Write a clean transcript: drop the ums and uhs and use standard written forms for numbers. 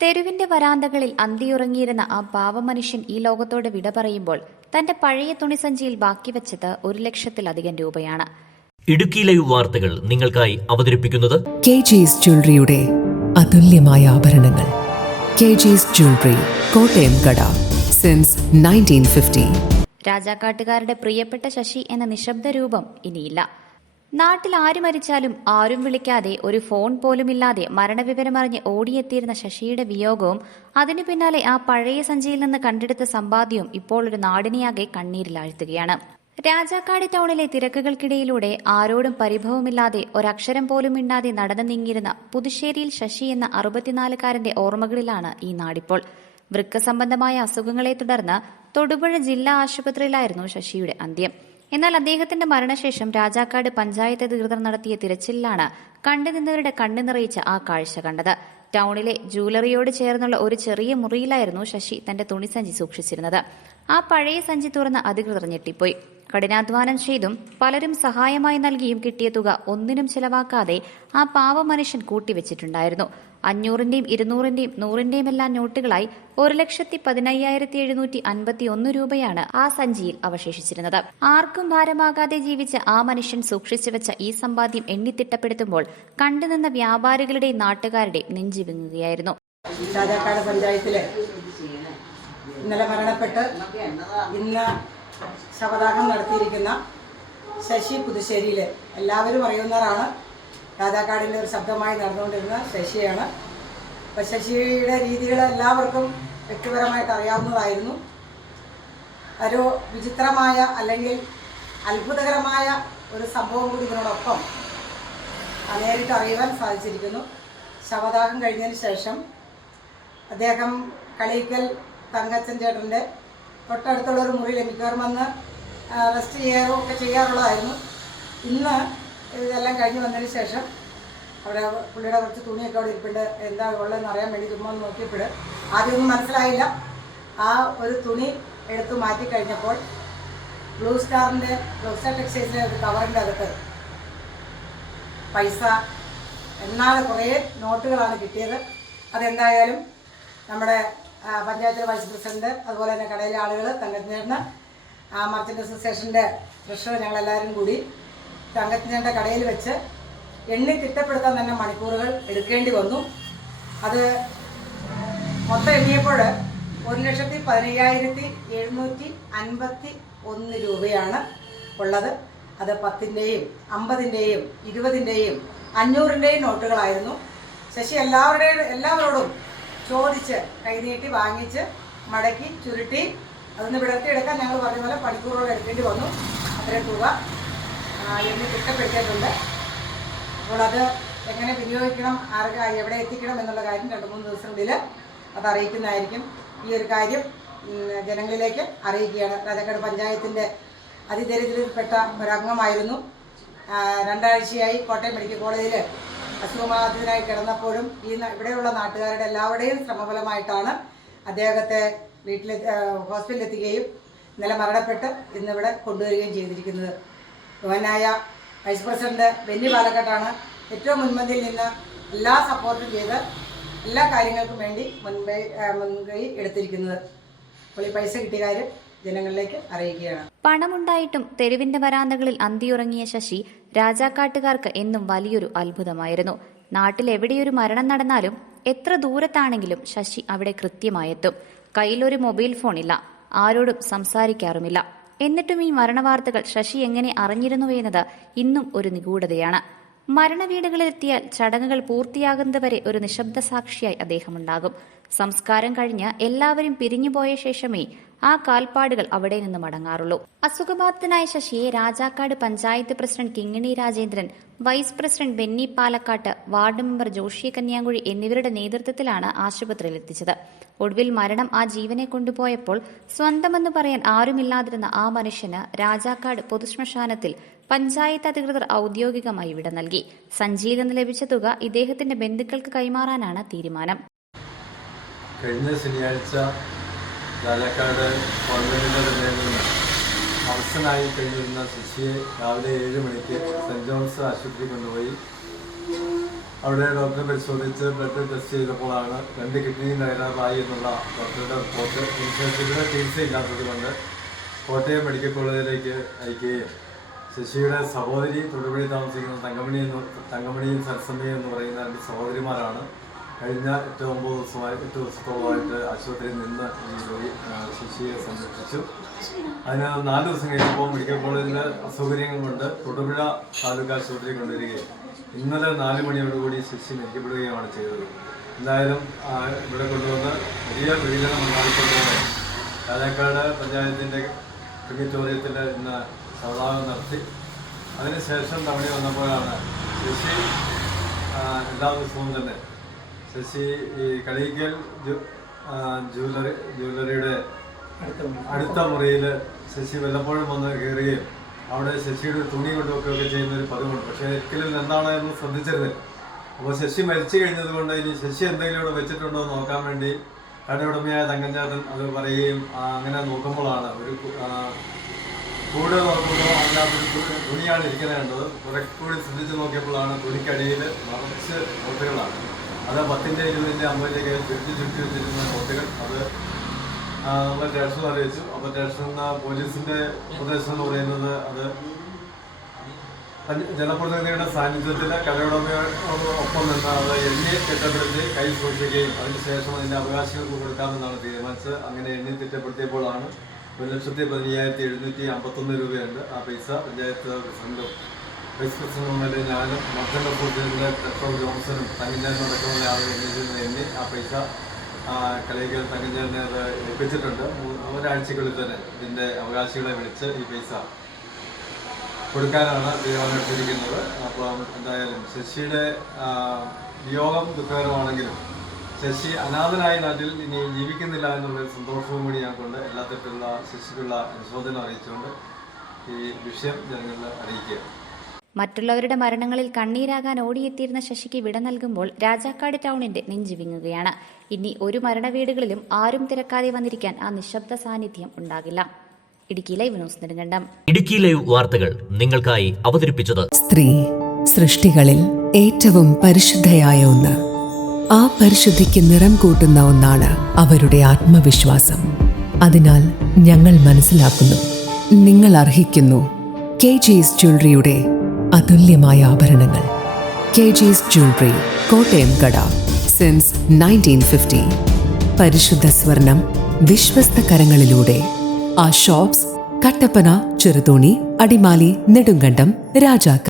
തെരുവിന്റെ വരാന്തകളിൽ അന്തിയുറങ്ങിയിരുന്ന ആ പാവമനുഷ്യൻ ഈ ലോകത്തോട് വിട പറയുമ്പോൾ തന്റെ പഴയ തുണിസഞ്ചിയിൽ ബാക്കി വെച്ചത് 1,00,000-ലധികം രൂപയാണ്. ഇടുക്കി ലൈവ് വാർത്തകൾ നിങ്ങൾക്കായി അവതരിപ്പിക്കുന്നത് KG's ജ്വല്ലറിയുടെ അതുല്യമായ ആഭരണങ്ങൾ. KG's ജ്വല്ലറി, കോട്ടയം കട, സിൻസ് 1950. രാജാക്കാട്ടുകാരുടെ പ്രിയപ്പെട്ട ശശി എന്ന നിശബ്ദ രൂപം ഇനിയില്ല. നാട്ടിൽ ആര് മരിച്ചാലും ആരും വിളിക്കാതെ, ഒരു ഫോൺ പോലുമില്ലാതെ മരണവിവരമറിഞ്ഞ് ഓടിയെത്തിയിരുന്ന ശശിയുടെ വിയോഗവും അതിനു പിന്നാലെ ആ പഴയ സഞ്ചിയിൽ നിന്ന് കണ്ടെടുത്ത സമ്പാദ്യവും ഇപ്പോൾ ഒരു നാടിനെയാകെ കണ്ണീരിലാഴ്ത്തുകയാണ്. രാജാക്കാട് ടൗണിലെ തിരക്കുകൾക്കിടയിലൂടെ ആരോടും പരിഭവമില്ലാതെ ഒരക്ഷരം പോലും മിണ്ടാതെ നടന്നു നീങ്ങിയിരുന്ന പുതുശ്ശേരിയിൽ ശശി എന്ന 64-കാരന്റെ ഓർമ്മകളിലാണ് ഈ നാടിപ്പോൾ. വൃക്ക സംബന്ധമായ അസുഖങ്ങളെ തുടർന്ന് തൊടുപുഴ ജില്ലാ ആശുപത്രിയിലായിരുന്നു ശശിയുടെ അന്ത്യം. എന്നാൽ അദ്ദേഹത്തിന്റെ മരണശേഷം രാജാക്കാട് പഞ്ചായത്ത് അധികൃതർ നടത്തിയ തിരച്ചിലിലാണ് കണ്ടുനിന്നവരുടെ കണ്ണു നിറയിച്ച ആ കാഴ്ച കണ്ടത്. ടൗണിലെ ജ്വല്ലറിയോട് ചേർന്നുള്ള ഒരു ചെറിയ മുറിയിലായിരുന്നു ശശി തന്റെ തുണിസഞ്ചി സൂക്ഷിച്ചിരുന്നത്. ആ പഴയ സഞ്ചി തുറന്ന് അധികൃതർ ഞെട്ടിപ്പോയി. കഠിനാധ്വാനം ചെയ്തും പലരും സഹായമായി നൽകിയും കിട്ടിയ തുക ഒന്നിനും ചെലവാക്കാതെ ആ പാവ മനുഷ്യൻ കൂട്ടിവെച്ചിട്ടുണ്ടായിരുന്നു. 500-ന്റെയും 200-ന്റെയും 100-ന്റെയും എല്ലാം നോട്ടുകളായി 1,15,751 രൂപയാണ് ആ സഞ്ചിയിൽ അവശേഷിച്ചിരുന്നത്. ആർക്കും ഭാരമാകാതെ ജീവിച്ച ആ മനുഷ്യൻ സൂക്ഷിച്ചുവെച്ച ഈ സമ്പാദ്യം എണ്ണിത്തിട്ടപ്പെടുത്തുമ്പോൾ കണ്ടുനിന്ന വ്യാപാരികളുടെയും നാട്ടുകാരുടെയും നെഞ്ചി വിങ്ങുകയായിരുന്നു. രാജാക്കാട് പഞ്ചായത്തില് ഇന്നലെ മരണപ്പെട്ട് ഇന്ന് ശവദാഹം നടത്തിയിരിക്കുന്ന ശശി പുതുശ്ശേരിയിലെ എല്ലാവരും അറിയുന്നവരാണ്. രാജാക്കാടിൻ്റെ ഒരു ശബ്ദമായി നടന്നുകൊണ്ടിരുന്ന ശശിയാണ്. അപ്പോൾ ശശിയുടെ രീതികൾ എല്ലാവർക്കും വ്യക്തിപരമായിട്ട് അറിയാവുന്നതായിരുന്നു. ഒരു വിചിത്രമായ അല്ലെങ്കിൽ അത്ഭുതകരമായ ഒരു സംഭവം കൂടി ഇതിനോടൊപ്പം നേരിട്ട് അറിയുവാൻ സാധിച്ചിരിക്കുന്നു. ശവദാഹം കഴിഞ്ഞതിന് ശേഷം അദ്ദേഹം കളീക്കൽ തങ്കച്ചൻ ചേട്ടൻ്റെ തൊട്ടടുത്തുള്ളൊരു മുറിയിൽ മിക്കവാറും വന്ന് റെസ്റ്റ് ഒക്കെ ചെയ്യാറുള്ളതായിരുന്നു. ഇന്ന് ഇതെല്ലാം കഴിഞ്ഞ് വന്നതിന് ശേഷം അവിടെ പുള്ളിയുടെ കുറച്ച് തുണിയൊക്കെ അവിടെ ഇരിപ്പുണ്ട്. എന്താ ഉള്ളതെന്ന് അറിയാൻ വേണ്ടി ചുമ്മാ ഒന്ന് നോക്കിയപ്പോൾ ആദ്യമൊന്നും മനസ്സിലായില്ല. ആ ഒരു തുണി എടുത്ത് മാറ്റി കഴിഞ്ഞപ്പോൾ ബ്ലൂ സ്റ്റാർ ടെക്സ്റ്റൈൽസിലെ ഒരു കവറിൻ്റെ അകത്ത് പൈസ എന്നാലും കുറേ നോട്ടുകളാണ് കിട്ടിയത്. അതെന്തായാലും നമ്മുടെ പഞ്ചായത്തിലെ വൈസ് പ്രസിഡന്റ്, അതുപോലെ തന്നെ കടയിലെ ആളുകൾ, തങ്കച്ചേട്ടന്, മർച്ചൻ്റ് അസോസിയേഷൻ്റെ ട്രഷറർ, ഞങ്ങളെല്ലാവരും കൂടി തങ്കച്ചേട്ടൻ്റെ കടയിൽ വെച്ച് എണ്ണി തിട്ടപ്പെടുത്താൻ തന്നെ മണിക്കൂറുകൾ എടുക്കേണ്ടി വന്നു. അത് മൊത്തം എണ്ണിയപ്പോൾ 1,15,751 രൂപയാണ് ഉള്ളത്. അത് 10-ന്റെയും 50-ന്റെയും 20-ന്റെയും 500-ന്റെയും നോട്ടുകളായിരുന്നു. ശശി എല്ലാവരോടും ചോദിച്ച് കൈനീട്ടി വാങ്ങിച്ച് മടക്കി ചുരുട്ടി അതൊന്ന് വിടർത്തിയെടുക്കാൻ ഞങ്ങൾ പറഞ്ഞ പോലെ മണിക്കൂറുകൾ എടുക്കേണ്ടി വന്നു. അത്രയും തുക എണ്ണി തിട്ടപ്പെടുത്തിയിട്ടുണ്ട്. അപ്പോൾ അത് എങ്ങനെ വിനിയോഗിക്കണം, ആർക്ക് എവിടെ എത്തിക്കണം എന്നുള്ള കാര്യം 2-3 ദിവസത്തിനുള്ളിൽ അത് അറിയിക്കുന്നതായിരിക്കും. ഈ ഒരു കാര്യം ജനങ്ങളിലേക്ക് അറിയിക്കുകയാണ്. രാജാക്കാട് പഞ്ചായത്തിൻ്റെ അതിദരിദ്രയിൽപ്പെട്ട ഒരംഗമായിരുന്നു. 2 ആഴ്ചയായി കോട്ടയം മെഡിക്കൽ കോളേജിൽ അസുഖബാധിതനായി കിടന്നപ്പോഴും ഇവിടെയുള്ള നാട്ടുകാരുടെ എല്ലാവരുടെയും ശ്രമഫലമായിട്ടാണ് അദ്ദേഹത്തെ ഹോസ്പിറ്റലിൽ എത്തിക്കുകയും ഇന്നലെ മരണപ്പെട്ട് ഇന്നിവിടെ കൊണ്ടുവരികയും ചെയ്തിരിക്കുന്നത്. ബഹുമാനായ വൈസ് പ്രസിഡന്റ് ബെന്നി പാലക്കാട്ടാണ് ഏറ്റവും മുൻപന്തിയിൽ നിന്ന് എല്ലാ സപ്പോർട്ടും ചെയ്ത് എല്ലാ കാര്യങ്ങൾക്കും വേണ്ടി മുൻകൈ എടുത്തിരിക്കുന്നത്. അപ്പോൾ ഈ പൈസ കിട്ടിയ കാര്യം ജനങ്ങളിലേക്ക് അറിയിക്കുകയാണ്. പണമുണ്ടായിട്ടും തെരുവിന്റെ വരാന്തകളിൽ അന്തിയുറങ്ങിയ ശശി രാജാക്കാട്ടുകാർക്ക് എന്നും വലിയൊരു അത്ഭുതമായിരുന്നു. നാട്ടിൽ എവിടെയൊരു മരണം നടന്നാലും എത്ര ദൂരത്താണെങ്കിലും ശശി അവിടെ കൃത്യമായെത്തും. കയ്യിലൊരു മൊബൈൽ ഫോണില്ല, ആരോടും സംസാരിക്കാറുമില്ല. എന്നിട്ടും ഈ മരണവാർത്തകൾ ശശി എങ്ങനെ അറിഞ്ഞിരുന്നുവെന്നത് ഇന്നും ഒരു നിഗൂഢതയാണ്. മരണവീടുകളിലെത്തിയാൽ ചടങ്ങുകൾ പൂർത്തിയാകുന്നതുവരെ ഒരു നിശബ്ദ സാക്ഷിയായി അദ്ദേഹമുണ്ടാകും. സംസ്കാരം കഴിഞ്ഞ് എല്ലാവരും പിരിഞ്ഞുപോയ ശേഷമേ ആ കാൽപ്പാടുകൾ അവിടെ നിന്ന് മടങ്ങാറുള്ളൂ. അസുഖബാധിതനായ ശശിയെ Rajakkad panchayat president Kingini Rajendran, vice president Benny Palakkat, ward member Joshi Kanyankuzhi എന്നിവരുടെ നേതൃത്വത്തിലാണ് ആശുപത്രിയിൽ എത്തിച്ചത്. ഒടുവിൽ മരണം ആ ജീവനെ കൊണ്ടുപോയപ്പോൾ സ്വന്തമെന്ന് പറയാൻ ആരുമില്ലാതിരുന്ന ആ മനുഷ്യന് രാജാക്കാട് പൊതുശ്മശാനത്തിൽ പഞ്ചായത്ത് അധികൃതർ ഔദ്യോഗികമായി വിട നൽകി. സഞ്ചിയിൽ നിന്ന് ലഭിച്ച തുക ഇദ്ദേഹത്തിന്റെ ബന്ധുക്കൾക്ക് കൈമാറാനാണ് തീരുമാനം. കഴിഞ്ഞ ശനിയാഴ്ച രാജാക്കാട് ഗവൺമെൻറ്റിൻ്റെ നിർണ്ണയങ്ങളിൽ അവസനായി കഴിഞ്ഞിരുന്ന ശശിയെ രാവിലെ 7 മണിക്ക് സെൻറ് ജോൺസ് ആശുപത്രി കൊണ്ടുപോയി അവിടെ ഡോക്ടറെ പരിശോധിച്ച് ബ്ലഡ് ടെസ്റ്റ് ചെയ്തപ്പോഴാണ് 2 കിഡ്നിയും തകരാറായി എന്നുള്ള ഡോക്ടറുടെ റിപ്പോർട്ട്. ഇവിടെ ചികിത്സയില്ലാത്തത് കൊണ്ട് കോട്ടയം മെഡിക്കൽ കോളേജിലേക്ക് അയക്കുകയും ശശിയുടെ സഹോദരി തൊടുപുഴ താമസിക്കുന്ന തങ്കമണിയും സരസമ്മയും എന്ന് പറയുന്ന 2 സഹോദരിമാരാണ് കഴിഞ്ഞ 8 ദിവസത്തോളമായിട്ട് ആശുപത്രിയിൽ നിന്ന് ഈ ശശിയെ സംരക്ഷിച്ചു. അതിന് 4 ദിവസം കഴിഞ്ഞപ്പോൾ മെഡിക്കൽ കോളേജിലെ അസൗകര്യങ്ങൾ കൊണ്ട് തൊടുപുഴ താലൂക്ക് ആശുപത്രി കൊണ്ടുവരികയും ഇന്നലെ 4 മണിയോടുകൂടി ശശി മരിക്കപ്പെടുകയുമാണ് ചെയ്തത്. എന്തായാലും ഇവിടെ കൊണ്ടുവന്ന് വലിയ വിവേചനം ഉണ്ടായിക്കൊണ്ടുവന്ന് പാലക്കാട് പഞ്ചായത്തിൻ്റെ ക്രിമിറ്റോറിയത്തിൽ ഇന്ന് സൗദാഹം നടത്തി. അതിനുശേഷം തവണ വന്നപ്പോഴാണ് ശശി എല്ലാ ദിവസവും തന്നെ ശശി ഈ കളീക്കൽ ജ്വല്ലറിയുടെ അടുത്ത മുറിയിൽ ശശി വല്ലപ്പോഴും വന്ന് കയറുകയും അവിടെ ശശിയുടെ തുണി കൊണ്ടുവെക്കുകയൊക്കെ ചെയ്യുന്നൊരു പതിവുണ്ട്. പക്ഷേ ഒരിക്കലും എന്താണ് എന്ന് ശ്രദ്ധിച്ചിരുന്നില്ല. അപ്പോൾ ശശി മരിച്ചു കഴിഞ്ഞത് കൊണ്ട് ഇനി ശശി എന്തെങ്കിലും ഇവിടെ വെച്ചിട്ടുണ്ടോ എന്ന് നോക്കാൻ വേണ്ടി കടയുടമയായ തങ്കഞ്ചേട്ടൻ അത് പറയുകയും അങ്ങനെ നോക്കുമ്പോഴാണ് ഒരു കൂട് നോക്കുമ്പോൾ അതിനകത്തൊരു തുണിയാണ് ഇരിക്കുന്നത് കണ്ടത്. കുറെ കൂടി ശ്രദ്ധിച്ച് നോക്കിയപ്പോഴാണ് തുണിക്കടിയിൽ നിറച്ച് നോട്ടുകളാണ്. അത് 10ന്റെ 20ന്റെ 50ലേക്ക് ചുറ്റി വെച്ചിരുന്ന നോട്ടുകൾ. അത് നമ്മൾ സ്റ്റേഷനിൽ അറിയിച്ചു. അപ്പോൾ സ്റ്റേഷനിൽ നിന്ന് പോലീസിൻ്റെ ഉപദേശം എന്ന് പറയുന്നത് അത് ജനപ്രതിനിധിയുടെ സാന്നിധ്യത്തിൽ കടയുടമയോടൊപ്പം നിന്ന് അത് എണ്ണി തിട്ടപ്പെടുത്തി കൈ സൂക്ഷിക്കുകയും അതിനുശേഷം അതിൻ്റെ അവകാശികൾക്ക് കൊടുക്കാമെന്നാണ് തീരുമാനിച്ചത്. അങ്ങനെ എണ്ണി തിട്ടപ്പെടുത്തിയപ്പോഴാണ് 1,15,751 രൂപയുണ്ട്. ആ പൈസ പഞ്ചായത്ത് പ്രസിഡന്റും വൈസ് പ്രസിഡന്റും ഞാനും മർച്ചന്റ് പ്രസിഡന്റിൻ്റെ ഡോക്ടർ ജോൺസണും തങ്കഞ്ചേട്ടനടക്കമുള്ള ആളുകൾ എണ്ണി ആ പൈസ കളീക്കൽ തങ്കഞ്ചേട്ടനെ അത് ഏൽപ്പിച്ചിട്ടുണ്ട്. ഒരാഴ്ചക്കുള്ളിൽ തന്നെ ഇതിൻ്റെ അവകാശികളെ വിളിച്ച് ഈ പൈസ കൊടുക്കാനാണ് തീരുമാനമെടുത്തിരിക്കുന്നത്. അപ്പം എന്തായാലും ശശിയുടെ വിയോഗം ദുഃഖകരമാണെങ്കിലും ശശി അനാഥനായ നാട്ടിൽ ഇനി ജീവിക്കുന്നില്ല എന്നുള്ളൊരു സന്തോഷവും കൂടി ഞങ്ങൾക്കുണ്ട്. എല്ലാ തരത്തിലുള്ള ശശിക്കുള്ള അനുശോചനം അറിയിച്ചുകൊണ്ട് ഈ വിഷയം ജനങ്ങളിൽ അറിയിക്കുക. മറ്റുള്ളവരുടെ മരണങ്ങളിൽ കണ്ണീരാകാൻ ഓടിയെത്തിയിരുന്ന ശശിക്ക് വിട നൽകുമ്പോൾ രാജാക്കാട് ടൗണിന്റെ നെഞ്ചു വിങ്ങുകയാണ്. ഇനി ഒരു മരണവീടുകളിലും ആരും തിരക്കാതെ വന്നിരിക്കാൻ ആ നിശബ്ദ സാന്നിധ്യം ഉണ്ടാകില്ല. Idukki live news Nedumkandam. Idukki live വാർത്തകൾ നിങ്ങൾക്കായി അവതരിപ്പിച്ചത് സ്ത്രീ സൃഷ്ടികളിൽ ഏറ്റവും പരിശുദ്ധയായ ഒന്ന്. ആ പരിശുദ്ധിക്ക് നിറം കൂട്ടുന്ന ഒന്നാണ് അവരുടെ ആത്മവിശ്വാസം. അതിനാൽ ഞങ്ങൾ മനസ്സിലാക്കുന്നു, നിങ്ങൾ അർഹിക്കുന്നു KG's ജ്വല്ലറിയുടെ അതുല്യമായ ആഭരണങ്ങൾ. KG's ജ്വല്ലറി, കോട്ടയം കട, സിൻസ് 1950. പരിശുദ്ധ സ്വർണം വിശ്വസ്ത കരങ്ങളിലൂടെ. ആ ഷോപ്സ് കട്ടപ്പന, ചെറുതോണി, അടിമാലി, നെടുങ്കണ്ടം, രാജാക്കാട്.